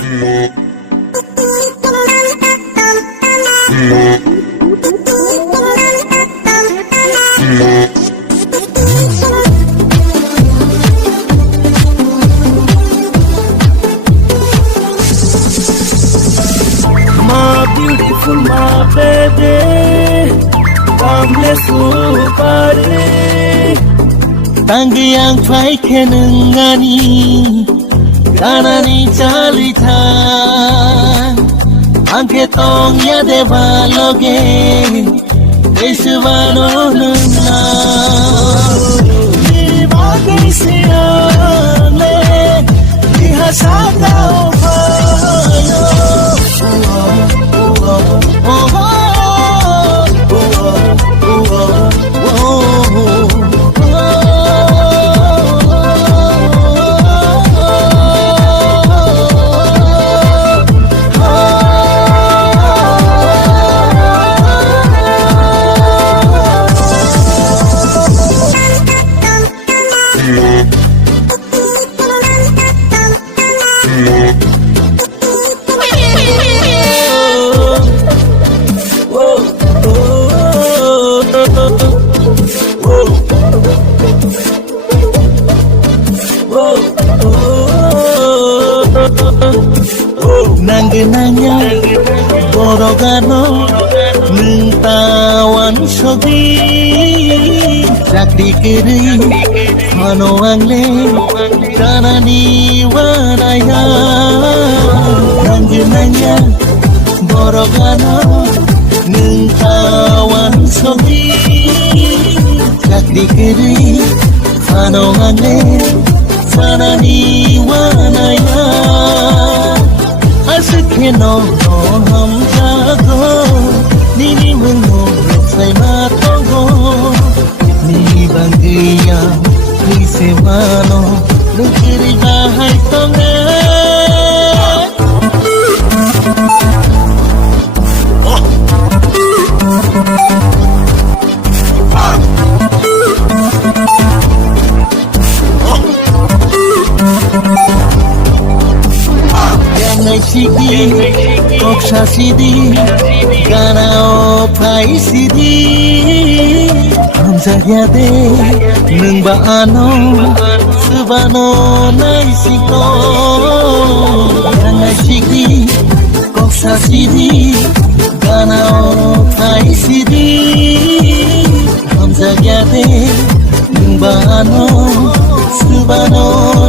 My beautiful, my baby, come let's party. Tanggiyang fai kenengani, kanani chalitan. Angke tong ya devaloge, Deshvano nuna. Ibagi siale, ihasaka ofayo. Nanggenanya borogano nentawan sogi sakti kiri mano angle kanani wanaya. Nanggenanya borogano nentawan sogi sakti kiri mano angle kanani wanaya. Asikeno no ham jago nini mungo sai matongo ni bangiya ni semano nukiri bahai tonge. Sidi, Oksha Sidi, Kanao Pai Sidi, Hamza Yade, Nungba Ano, Subano Naisiko, Kanai Sidi, Oksha Sidi, Kanao Pai Sidi, Hamza Yade, Nungba Ano, Subano